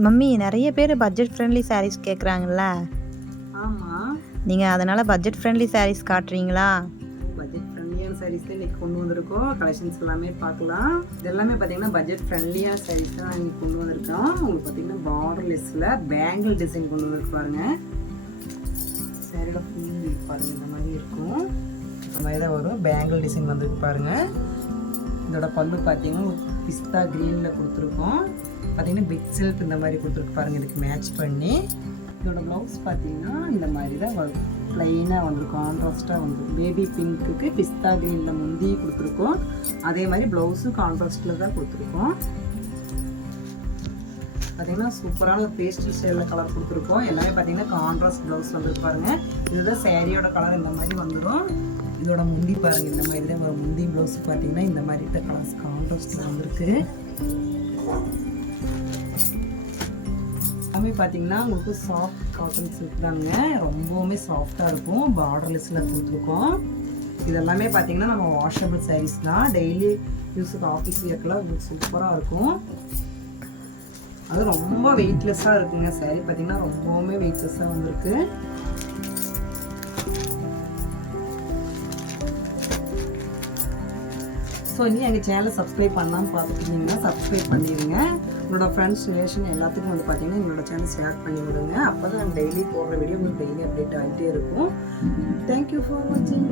Mummy நிறைய பேர் budget friendly saris கேட்குறாங்கல்ல. ஆமாம், நீங்கள் அதனால் பட்ஜெட் ஃப்ரெண்ட்லி சாரீஸ் காட்டுறீங்களா? பட்ஜெட் ஃப்ரெண்ட்லியான சாரீஸ் தான் இன்றைக்கி கொண்டு வந்திருக்கோம். கலெக்ஷன்ஸ் எல்லாமே பார்க்கலாம். இது எல்லாமே பார்த்தீங்கன்னா பட்ஜெட் ஃப்ரெண்ட்லியான சாரீஸ் தான் இன்றைக்கி கொண்டு வந்திருக்கோம். உங்களுக்கு பார்த்தீங்கன்னா பார்டர்லெஸ்ஸில் பேங்கிள் டிசைன் கொண்டு வந்துருக்கு பாருங்கள். சாரியோட ஃபுல் பாருங்கள் இந்த மாதிரி இருக்கும். இந்த மாதிரி தான் வரும். பேங்கிள் டிசைன் வந்துருக்கு பாருங்கள். இதோட பல்லு பார்த்தீங்கன்னா பிஸ்தா க்ரீனில் கொடுத்துருக்கோம். பார்த்தீங்கன்னா பிக் சில்க் இந்த மாதிரி கொடுத்துருக்கு பாருங்கள், இதுக்கு மேட்ச் பண்ணி. இதோட ப்ளவுஸ் பார்த்தீங்கன்னா இந்த மாதிரி தான் வரும். ப்ளைனாக வந்துருக்கும், கான்ட்ராஸ்ட்டாக வந்துடும். பேபி பிங்க்குக்கு பிஸ்தா க்ரீனில் முந்தி கொடுத்துருக்கோம். அதே மாதிரி ப்ளவுஸும் கான்ட்ராஸ்ட்டில் தான் கொடுத்துருக்கோம். பார்த்தீங்கன்னா சூப்பரான ஒரு பேஸ்டல் ஷேடில் கலர் கொடுத்துருக்கோம். எல்லாமே பார்த்தீங்கன்னா கான்ட்ராஸ்ட் ப்ளவுஸ் வந்துருக்கு பாருங்கள். இதுதான் சேரீயோட கலர் இந்த மாதிரி வந்துடும். இதோட முந்தி பாருங்கள், இந்த மாதிரி தான் ஒரு முந்தி ப்ளவுஸ் பார்த்தீங்கன்னா இந்த மாதிரி தான் கலர்ஸ் கான்ட்ராஸ்ட்டில் வந்துருக்கு. எல்லாமே பார்த்தீங்கன்னா உங்களுக்கு சாஃப்ட் காட்டன் சில்க் தானுங்க, ரொம்பவுமே சாஃப்டாக இருக்கும். பார்டர்லெஸ்ஸில் கொடுத்துருக்கோம். இதெல்லாமே பார்த்தீங்கன்னா நம்ம வாஷபிள் சாரீஸ் தான். டெய்லி யூஸுக்கு ஆஃபீஸ் வியர்க்கெலாம் உங்களுக்கு சூப்பராக இருக்கும். அது ரொம்ப வெயிட்லெஸ்ஸாக இருக்குங்க. சாரீ பார்த்தீங்கன்னா ரொம்பவுமே வெயிட்லெஸ்ஸாக வந்திருக்கு. ஸோ இனி எங்கள் சேனலை சப்ஸ்கிரைப் பண்ணாமல் பார்த்துக்கிட்டிங்கன்னா சப்ஸ்கிரைப் பண்ணிடுங்க. உங்களோட ஃப்ரெண்ட்ஸ் ரிலேஷன் எல்லாத்துக்கும் வந்து பார்த்தீங்கன்னா எங்களோட சேனல் ஷேர் பண்ணி விடுங்க. அப்போ தான் டெய்லி போடுற வீடியோ உங்களுக்கு டெய்லி அப்டேட் ஆகிட்டே இருக்கும். தேங்க்யூ ஃபார் வாட்சிங்.